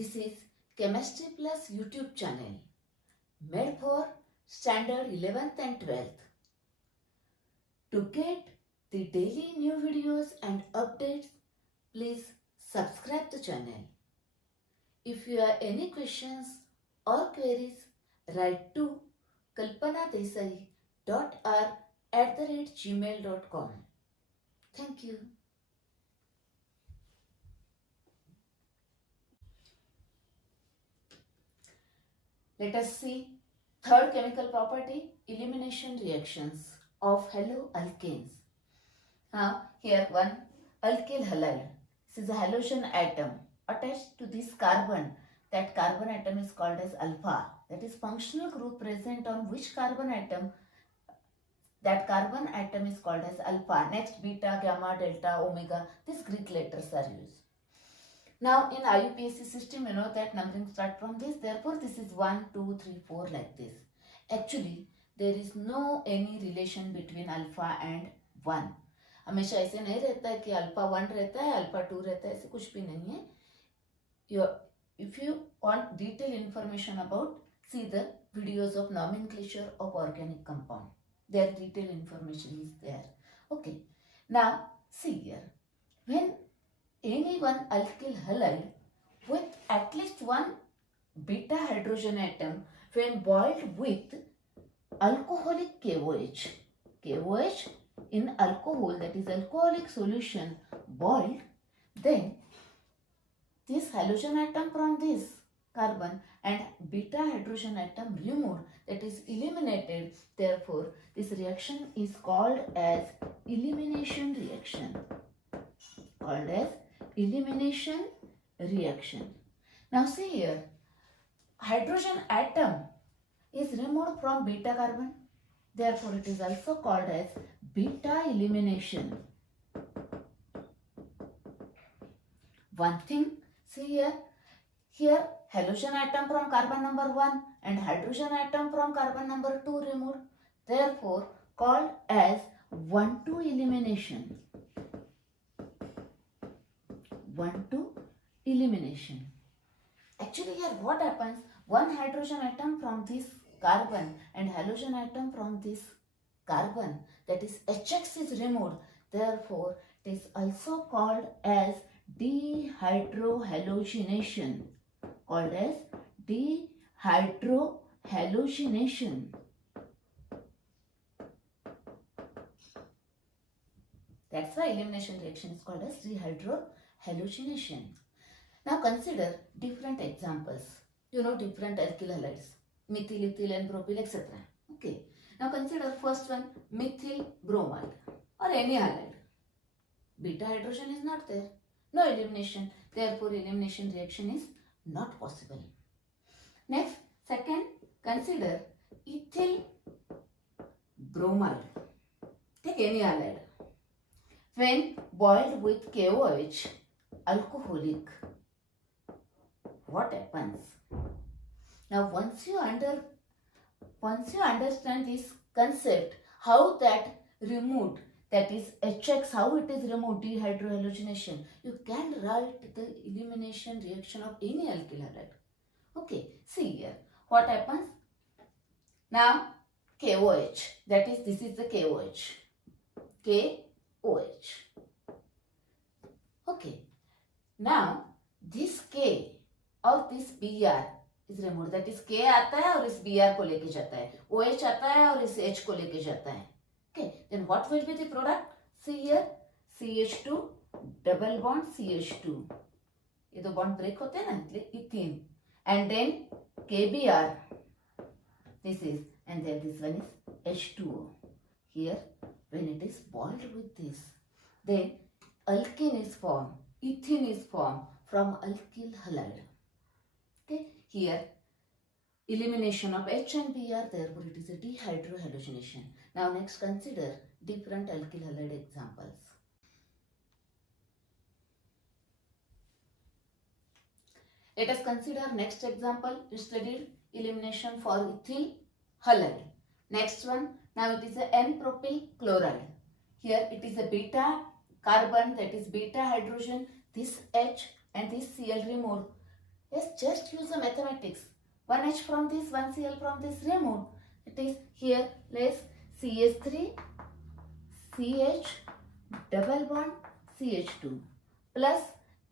This is Chemistry Plus YouTube channel made for standard 11th and 12th. To get the daily new videos and updates, please subscribe the channel. If you have any questions or queries, write to kalpanadesai.r@gmail.com. Thank you. Let us see third chemical property, elimination reactions of haloalkanes. Here one alkyl halide. This is a halogen atom attached to this carbon. That carbon atom is called as alpha. That is functional group present on which carbon atom? That carbon atom is called as alpha. Next beta, gamma, delta, omega. These Greek letters are used. Now in IUPAC system, you know that numbering start from this. Therefore, this is 1, 2, 3, 4 like this. Actually, there is no any relation between alpha and 1. हमेशा ऐसे नहीं रहता है कि alpha 1 रहता है, alpha 2 रहता है, ऐसे कुछ भी नहीं है. If you want detailed information about, see the videos of nomenclature of organic compound. Their detailed information is there. Okay. Now see here. When any one alkyl halide with at least one beta hydrogen atom, when boiled with alcoholic KOH, KOH in alcohol, that is alcoholic solution, boiled, then this halogen atom from this carbon and beta hydrogen atom removed, that is eliminated. Therefore, this reaction is called as elimination reaction. Called as elimination reaction. Now see here, hydrogen atom is removed from beta carbon. Therefore, it is also called as beta elimination. One thing, see here halogen atom from carbon number 1 and hydrogen atom from carbon number 2 removed. Therefore, called as 1,2 elimination. 1,2 elimination. Actually, here what happens? One hydrogen atom from this carbon and halogen atom from this carbon, that is HX, is removed. Therefore, it is also called as dehydrohalogenation. Called as dehydrohalogenation. That's why elimination reaction is called as dehydrohalogenation. Now consider different examples. You know different alkyl halides, methyl, ethyl and propyl, etc. Okay. Now consider first one, methyl bromide or any halide. Beta hydrogen is not there. No elimination. Therefore, elimination reaction is not possible. Next, second, consider ethyl bromide. Take any halide. When boiled with KOH, alcoholic, what happens? Now, once you understand this concept, how that removed, that is HX, how it is removed, dehydrohalogenation, you can write the elimination reaction of any alkyl halide. Okay, see here, what happens? Now, KOH, that is, this is the KOH. KOH. Okay, now this K और this Br is removed. That is K आता है और इस Br को लेके जाता है. OH आता है और इस H को लेके जाता है. Okay, then what will be the product? See here, CH2 double bond CH2. ये दो bond break होते हैं ना, इसलिए ethene. And then KBr. This is, and then this one is H2O. Here, when it is boiled with this, then alkene is formed, ethene is formed from alkyl halide. Okay, here elimination of H and Br, therefore it is a dehydrohalogenation. Now next consider different alkyl halide examples. Let us consider next example. We studied elimination for ethyl halide. Next one, now it is a N-propyl chloride. Here it is a beta carbon, that is beta hydrogen, this H and this Cl removed. Yes, just use the mathematics. 1H from this, 1Cl from this, remove. It is here, let's CH3, CH, double bond, CH2 plus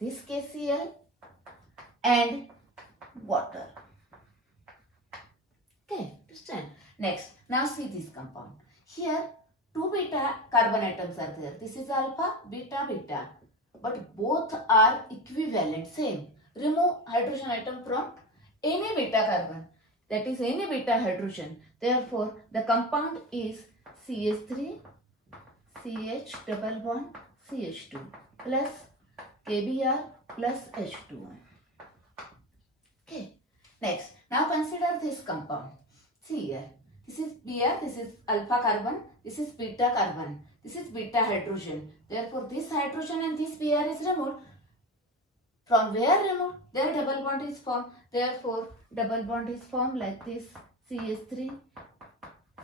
this KCl and water. Okay, understand? Next, now see this compound. Here, 2 beta carbon atoms are there. This is alpha, beta, beta. But both are equivalent, same. Remove hydrogen atom from any beta carbon. That is any beta hydrogen. Therefore, the compound is CH3, CH double bond, CH2 plus KBr plus H2. Okay. Next, now consider this compound. See here. This is Br, this is alpha carbon, this is beta carbon, this is beta hydrogen. Therefore, this hydrogen and this Br is removed. From where removed? There double bond is formed. Therefore, double bond is formed like this. CH3,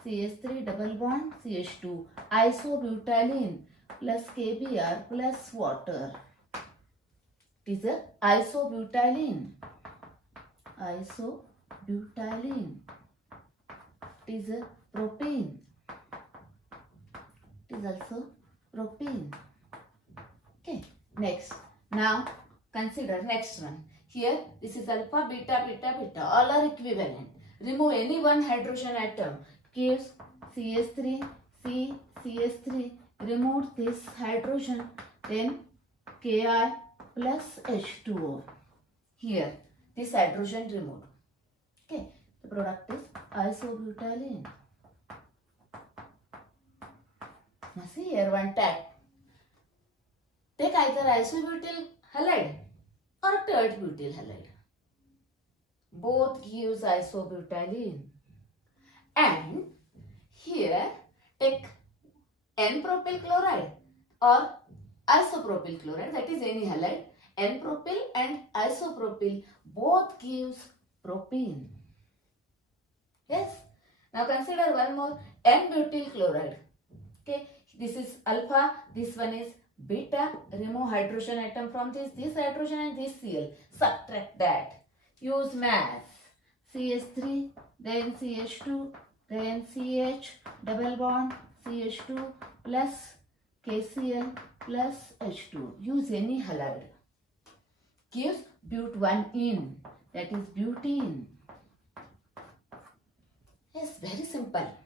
CH3 double bond, CH2. Isobutylene plus KBr plus water. It is a isobutylene. Isobutylene. It is a propane. It is also propane. Okay. Next. Now consider next one. Here this is alpha, beta, beta, beta. All are equivalent. Remove any one hydrogen atom. Gives CH3, C, CH3. Remove this hydrogen. Then Ki plus H2O. Here this hydrogen removed. Okay. The product is isobutylene. Now see here one tag. Take either isobutyl halide or tert butyl halide. Both gives isobutylene. And here take N-propyl chloride or isopropyl chloride, that is any halide. N-propyl and isopropyl both gives propene. Yes. Now consider one more, N-butyl chloride. Okay. This is alpha, this one is beta. Remove hydrogen atom from this hydrogen and this Cl. Subtract that. Use math. CH3, then CH2, then CH, double bond, CH2 plus KCl plus H2. Use any halide. Gives but1-ene, that is butene. Yes, very simple.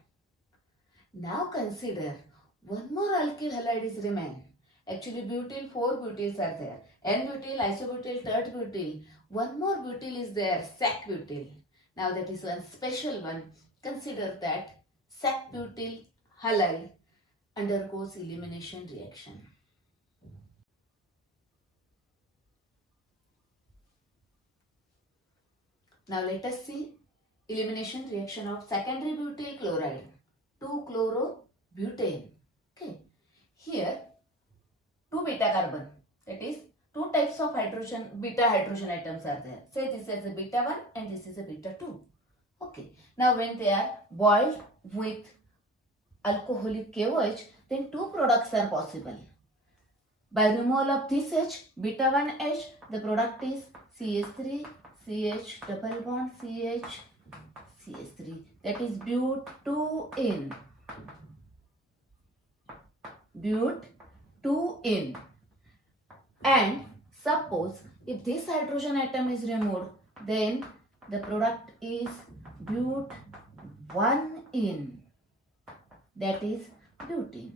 Now consider one more alkyl halide is remain. Actually butyl, 4 butyls are there. N-butyl, isobutyl, tert butyl. One more butyl is there, sac-butyl. Now that is one special one. Consider that sac-butyl halide undergoes elimination reaction. Now let us see elimination reaction of secondary butyl chloride, 2-chlorobutane. Okay. Here 2 beta carbon, that is 2 types of hydrogen, beta hydrogen atoms are there. Say this is a beta 1 and this is a beta 2. Okay. Now when they are boiled with alcoholic KOH, then 2 products are possible. By removal of this H, beta 1H, the product is CH3, CH double bond, CH, CH3. That is but2-ene. But2-ene. And suppose if this hydrogen atom is removed, then the product is but1-ene. That is butene.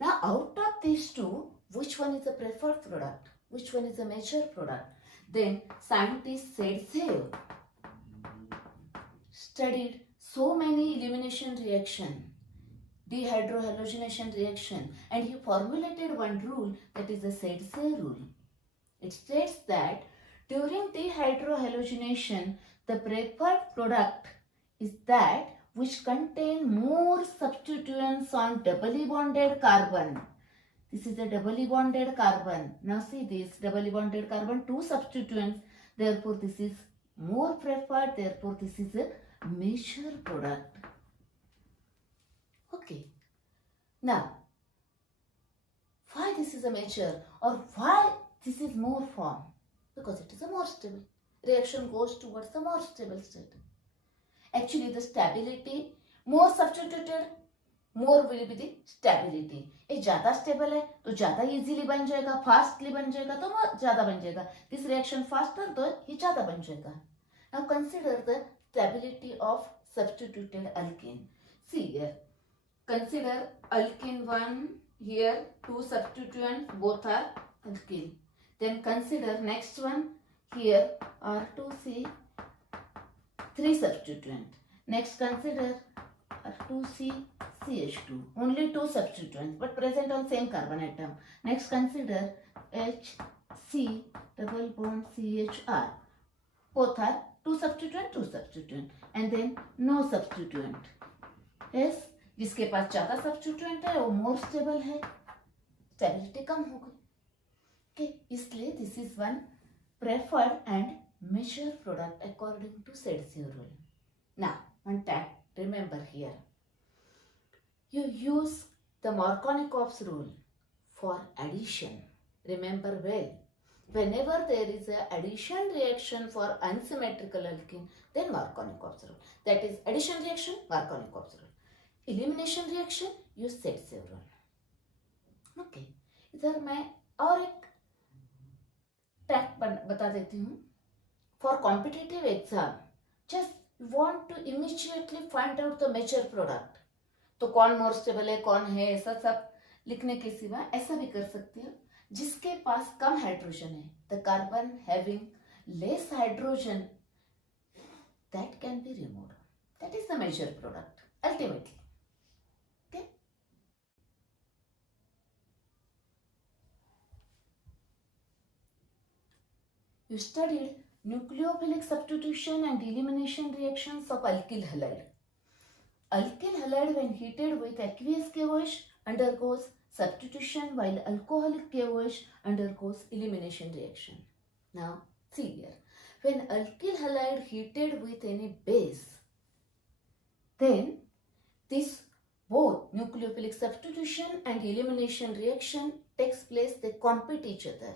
Now out of these two, which one is the preferred product? Which one is the major product? Then scientist Saytzeff studied so many elimination reaction, dehydrohalogenation reaction, and he formulated one rule, that is the Saytzeff rule. It states that during dehydrohalogenation, the preferred product is that which contain more substituents on doubly bonded carbon. This is a doubly bonded carbon. Now see this doubly bonded carbon, 2 substituents. Therefore, this is more preferred. Therefore, this is a major product. Okay. Now, why this is a major or why this is more form? because it is a more stable. Reaction goes towards the more stable state. Actually, the stability, more substituted, more will be the stability. ये ज़्यादा stable है तो ज़्यादा easily बन जाएगा, fastly बन जाएगा तो ज़्यादा बन जाएगा. This reaction faster तो ये ज़्यादा बन जाएगा. Now consider the stability of substituted alkene. See here, consider alkene 1 here, 2 substituents, both are alkene. Then consider next one here R2C, 3 substituent. Next consider R2C CH2, only 2 substituents but present on same carbon atom. Next consider HC double bond CHR, both are 2 substituent and then no substituent. Yes, जिसके पास ज़्यादा substituent है वो more stable है, stability कम हो गई. Okay, इसलिए this is one preferred and measured product according to Saytzeff rule. Now, one tag, remember here. You use the Markovnikov's rule for addition. Remember well. Whenever there is a addition reaction for unsymmetrical alkene, then Markovnikov's rule. That is addition reaction, Markovnikov's rule. Elimination reaction, use Saytzeff rule. Okay. इधर मैं और एक tag बता देती हूँ. For competitive exam, just want to immediately find out the measured product. तो कौन more stable है, कौन है, ऐसा सब लिखने के सिवा ऐसा भी कर सकते हो. जिसके पास कम हाइड्रोजन है, the carbon having less hydrogen, that can be removed. That is the measured product ultimately. Okay. You studied nucleophilic substitution and elimination reactions of alkyl halide. Alkyl halide, when heated with aqueous KOH, undergoes substitution, while alcoholic KOH undergoes elimination reaction. Now, see here. When alkyl halide heated with any base, then this both nucleophilic substitution and elimination reaction takes place. They compete each other.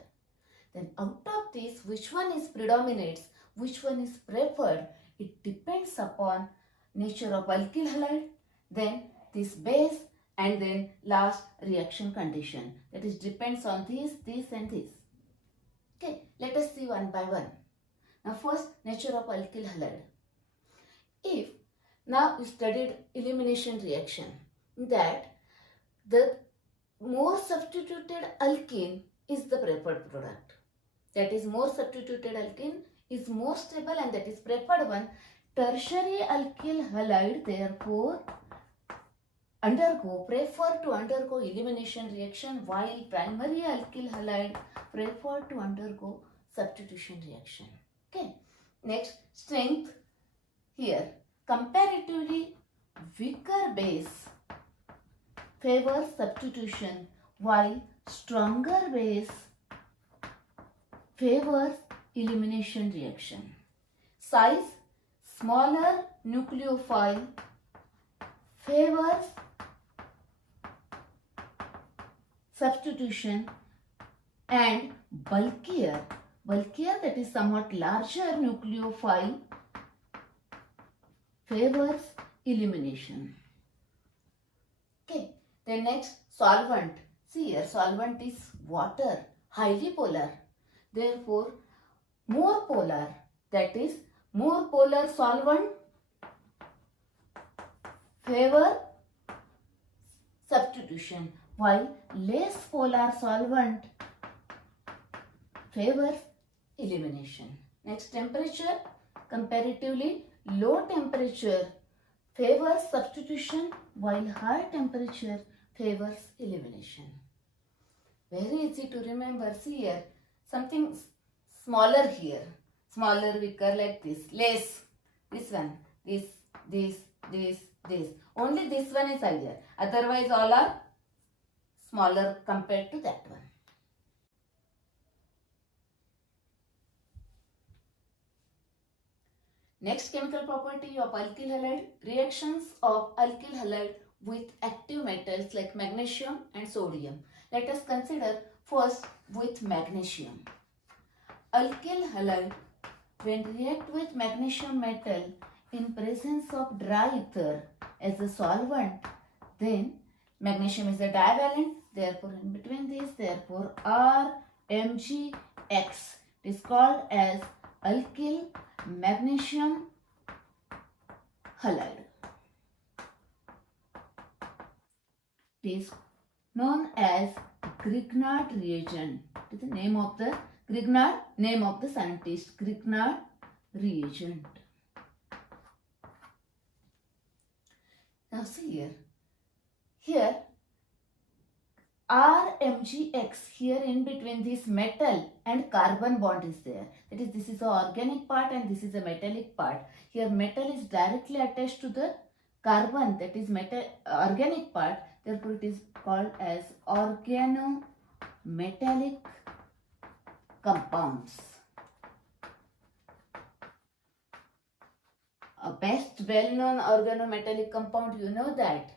Then out of this, which one is predominates, which one is preferred, it depends upon nature of alkyl halide, then this base, and then last reaction condition. That is depends on this and this. Okay, let us see one by one. Now first, nature of alkyl halide. If now you studied elimination reaction, that the more substituted alkene is the preferred product. That is, more substituted alkene is more stable and that is preferred one. Tertiary alkyl halide therefore prefer to undergo elimination reaction, while primary alkyl halide prefer to undergo substitution reaction. Okay. Next, strength. Here, comparatively weaker base favors substitution, while stronger base favors elimination reaction. Size, smaller nucleophile favors substitution, and bulkier that is somewhat larger nucleophile favors elimination. Okay, then next, solvent. See here, solvent is water, highly polar. Therefore, more polar, that is, more polar solvent favor substitution, while less polar solvent favors elimination. Next, temperature. Comparatively low temperature favors substitution, while high temperature favors elimination. Very easy to remember. See here, something smaller here, smaller, weaker, like this, less, this one, this. Only this one is higher, otherwise all are smaller compared to that one. Next, chemical property of alkyl halide, reactions of alkyl halide with active metals like magnesium and sodium. Let us consider first with magnesium. alkyl halide when react with magnesium metal in presence of dry ether as a solvent, then magnesium is a divalent, therefore in between this, therefore RMgX is called as alkyl magnesium halide. It is known as Grignard reagent. It is the name of the Grignard, name of the scientist, Grignard reagent. Now see here. Here RMgX, here in between this metal and carbon bond is there. That is, this is the organic part and this is the metallic part. Here metal is directly attached to the carbon, that is organic part. Therefore it is called as organometallic compounds. A best well-known organometallic compound, you know that,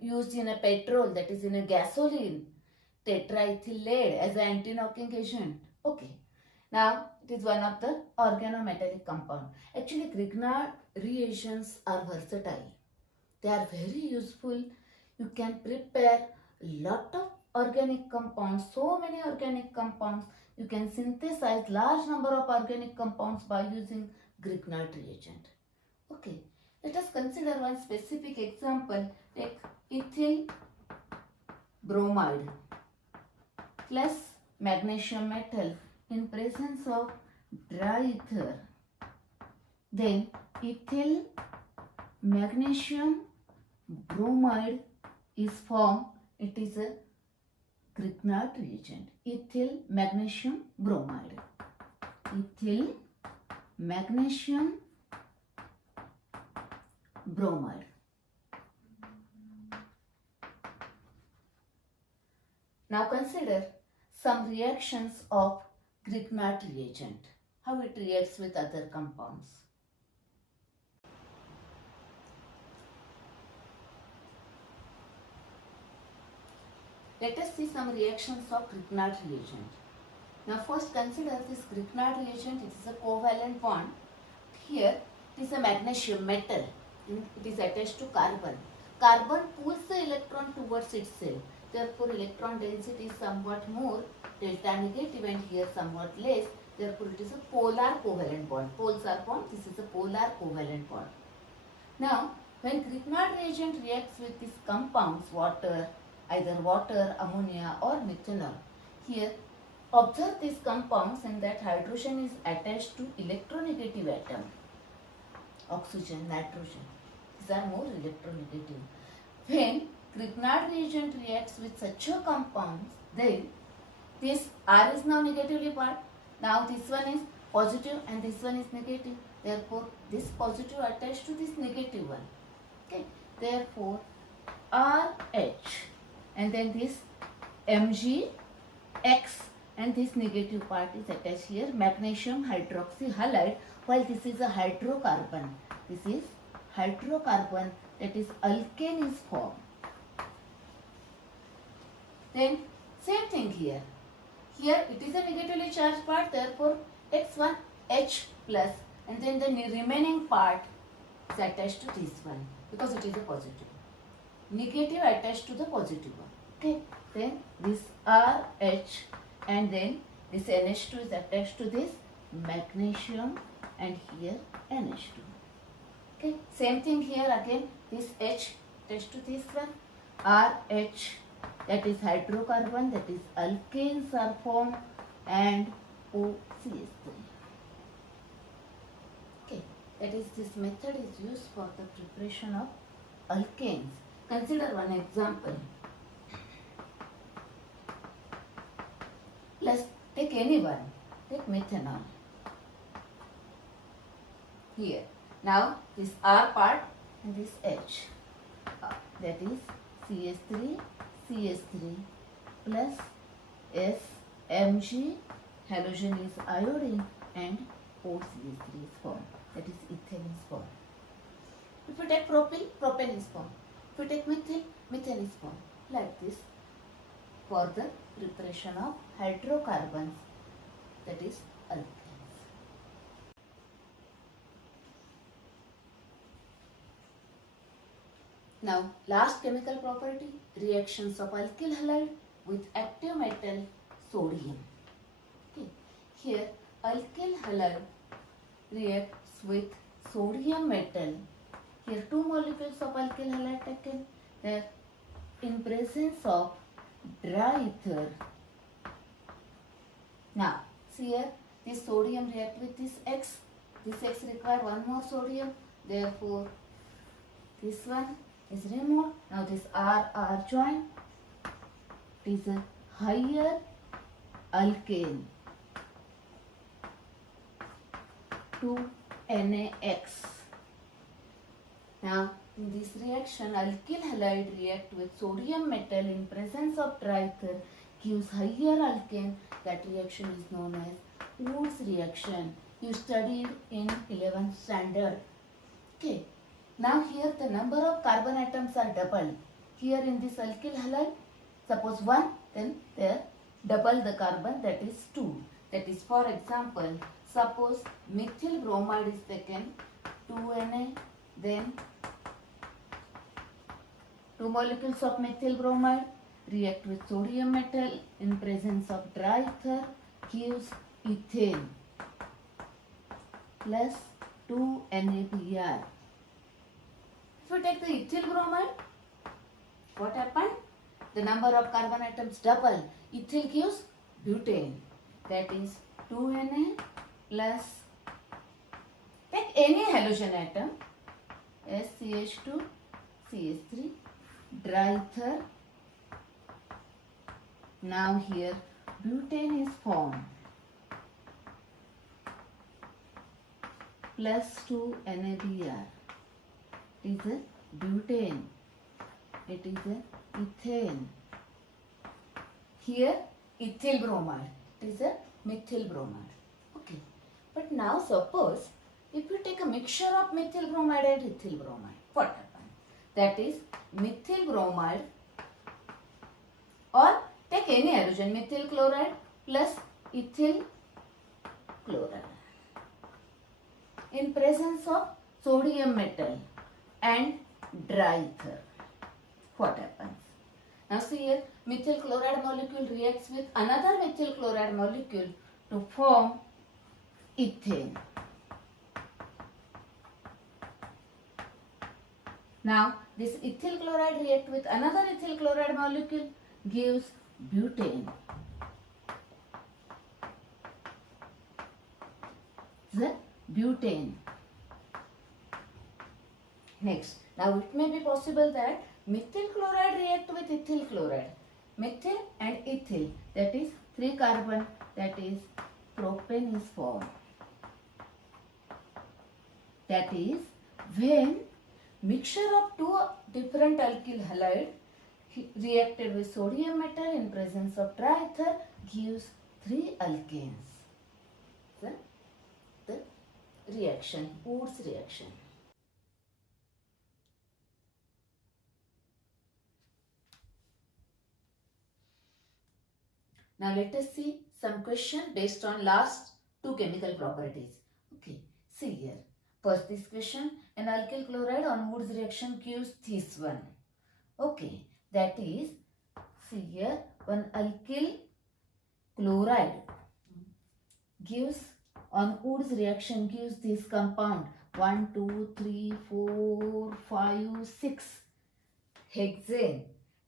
used in a petrol, that is in a gasoline, tetraethyl lead as an anti-knocking agent. Okay. Now it is one of the organometallic compound. Actually Grignard reagents are versatile. They are very useful. You can prepare lot of organic compounds, so many organic compounds. You can synthesize large number of organic compounds by using Grignard reagent. Okay, let us consider one specific example. Take ethyl bromide plus magnesium metal in presence of dry ether. Then ethyl magnesium bromide is formed. It is a Grignard reagent. Ethyl magnesium bromide. Ethyl magnesium bromide. Now consider some reactions of Grignard reagent. How it reacts with other compounds. Let us see some reactions of Grignard reagent. Now first consider this Grignard reagent. It is a covalent bond. Here it is a magnesium metal. It is attached to carbon. Carbon pulls the electron towards itself. Therefore electron density is somewhat more, delta negative, and here somewhat less. Therefore it is a polar covalent bond. Poles are formed. This is a polar covalent bond. Now when Grignard reagent reacts with these compounds, either water, ammonia or methanol. Here observe these compounds and that hydrogen is attached to electronegative atom. Oxygen, nitrogen. These are more electronegative. When Grignard reagent reacts with such a compounds, then this R is now negatively part. Now this one is positive and this one is negative. Therefore this positive attached to this negative one. Okay. Therefore RH. And then this Mgx and this negative part is attached here, magnesium hydroxy halide, while this is a hydrocarbon. This is hydrocarbon, that is alkane is formed. Then same thing here. Here it is a negatively charged part, therefore takes one H plus and then the remaining part is attached to this one because it is a positive. Negative attached to the positive one. Okay, then this RH and then this NH2 is attached to this magnesium and here NH2. Okay, same thing here again, this H attached to this one, RH, that is hydrocarbon, that is alkanes are formed, and OCH3. Okay, that is, this method is used for the preparation of alkanes. Consider one example. Let's take any one. Take methanol. Here. Now this R part and this H. That is CH3, CH3 plus SMG, halogen is iodine, and OCH3 is formed. That is ethane is formed. If we take propyl, propane is formed. If we take methyl, methane is formed. Like this for the preparation of hydrocarbons, that is Now, last chemical property, reactions of alkyl halide with active metal sodium. Okay. Here, alkyl halide reacts with sodium metal. Here, two molecules of alkyl halide taken. There, in presence of dry ether. Now, see here, this sodium react with this X. This X require one more sodium. Therefore, this one is removed. Now this R join. It is a higher alkane to NaX. Now in this reaction, alkyl halide react with sodium metal in presence of dry ether, gives higher alkane. That reaction is known as Wurtz reaction. You studied in 11th standard. Okay. Now here the number of carbon atoms are double. Here in this alkyl halide, suppose 1, then there double the carbon, that is 2. That is, for example, suppose methyl bromide is taken, 2Na, then 2 molecules of methyl bromide react with sodium metal in presence of dry ether, gives ethane plus 2 NaBr. If you take the ethyl bromide, what happened? The number of carbon atoms double. Ethyl gives butane. That is 2Na plus, take any halogen atom, SCH2, CH3, dry ether. Now here butane is formed. Plus 2 NaBr. It is a butane. It is a ethane. Here ethyl bromide. It is a methyl bromide. Okay. But now suppose if you take a mixture of methyl bromide and ethyl bromide, what happens? That is methyl bromide, or take any halogen, methyl chloride plus ethyl chloride in presence of sodium metal and dry ether. What happens? Now see here, methyl chloride molecule reacts with another methyl chloride molecule to form ethane. Now this ethyl chloride reacts with another ethyl chloride molecule, gives butane. The butane. Next, now it may be possible that methyl chloride react with ethyl chloride. Methyl and ethyl, that is 3 carbon, that is propane is formed. That is when mixture of 2 different alkyl halide reacted with sodium metal in presence of dry ether gives 3 alkanes. The reaction, Wurtz reaction. Now let us see some question based on last 2 chemical properties. Okay, see here. First this question, an alkyl chloride on Wurtz reaction gives this one. Okay, that is, see here, one alkyl chloride gives on Wurtz reaction gives this compound 1, 2, 3, 4, 5, 6 hexane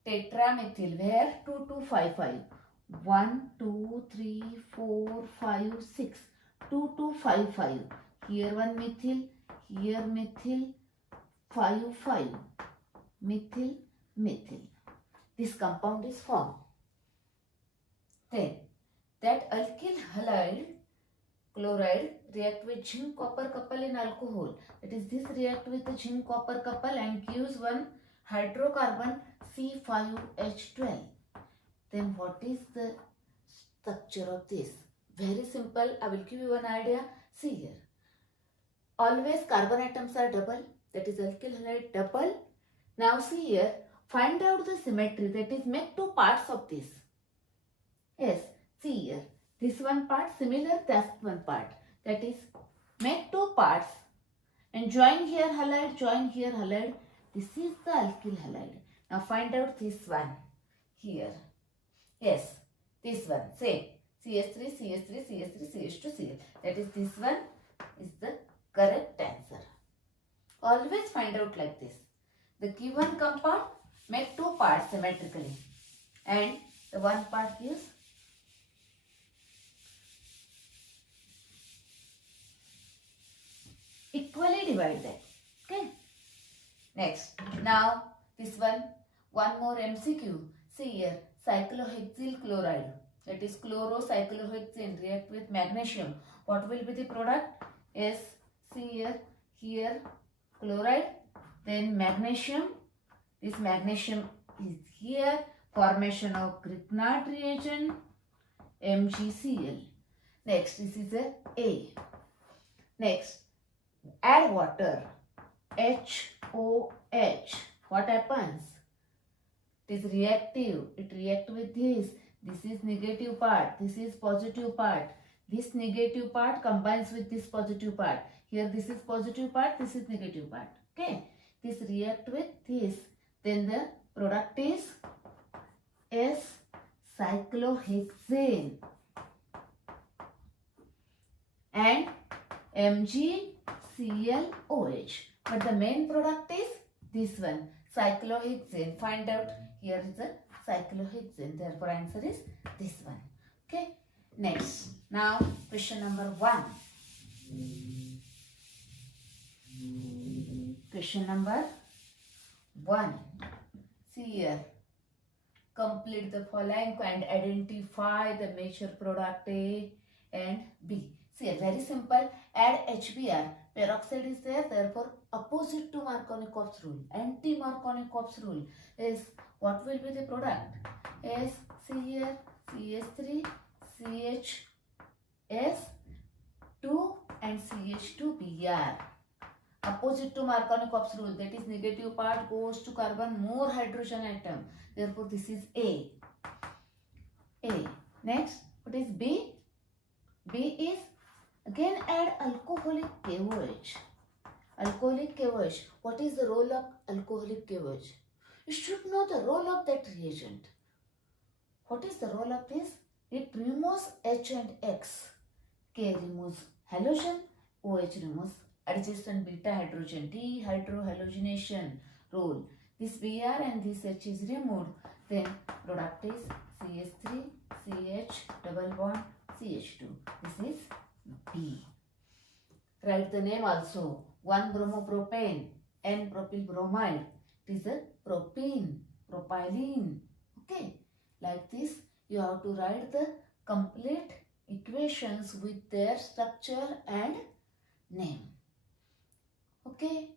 tetramethyl, where 2, 2, 5, 5. 1, 2, 3, 4, 5, 6. 2, 2, 5, 5. Here one methyl, here methyl, 5, 5. Methyl, methyl. This compound is formed. Then, that alkyl halide chloride react with zinc copper couple in alcohol. That is, this react with the zinc copper couple and gives one hydrocarbon C5H12. Then what is the structure of this? Very simple. I will give you one idea. See here. Always carbon atoms are double. That is alkyl halide double. Now see here. Find out the symmetry. That is, make 2 parts of this. Yes. See here. this one part similar, that one part. That is, make two parts and join here halide, join here halide. This is the alkyl halide. Now find out this one here. Yes, this one. Say CH3, CH3, CH3, CH2, Cl. That is, this one is the correct answer. Always find out like this. The given compound, make two parts symmetrically, and the one part gives equally divide that. Okay. Next, now this one more MCQ. See here, cyclohexyl chloride, that is chlorocyclohexane, react with magnesium. What will be the product? Yes, see here chloride, then magnesium. This magnesium is here, formation of Grignard reagent, MgCl. Next, this is A. Next, add water, HOH. What happens? It is reactive. It reacts with this. This is negative part. This is positive part. This negative part combines with this positive part. Here this is positive part. This is negative part. Okay. This react with this. Then the product is S-cyclohexane and MgClOH. But the main product is this one, cyclohexane. Find out, here is a cyclohexane. Therefore, answer is this one. Okay. Next. Now, question number 1. Question number 1. See here. Complete the following and identify the major product A and B. See, very simple. Add HBr. Peroxide is there, therefore opposite to Markovnikov's rule. Anti-Markovnikov's rule is, what will be the product? Is, see here, CH3, CHS2 and CH2Br. Opposite to Markovnikov's rule, that is negative part goes to carbon, more hydrogen atom. Therefore, this is A. Next, what is B? B is, again add alcoholic KOH. Alcoholic KOH. What is the role of alcoholic KOH? You should know the role of that reagent. What is the role of this? It removes H and X. K removes halogen, OH removes adjacent beta hydrogen, dehydrohalogenation role. This Br and this H is removed. Then product is CH3, CH double bond, CH2. This is B. Write the name also. 1-bromopropane, N-propyl bromide. It is a propene, propylene. Okay. Like this, you have to write the complete equations with their structure and name. Okay.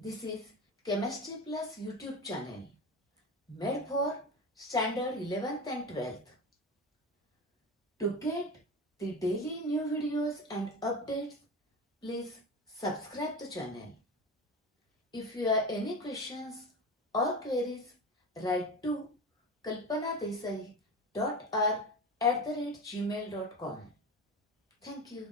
This is Chemistry Plus YouTube channel made for standard 11th and 12th. To get the daily new videos and updates, please subscribe the channel. If you have any questions or queries, write to kalpanadesai.r@gmail.com. Thank you.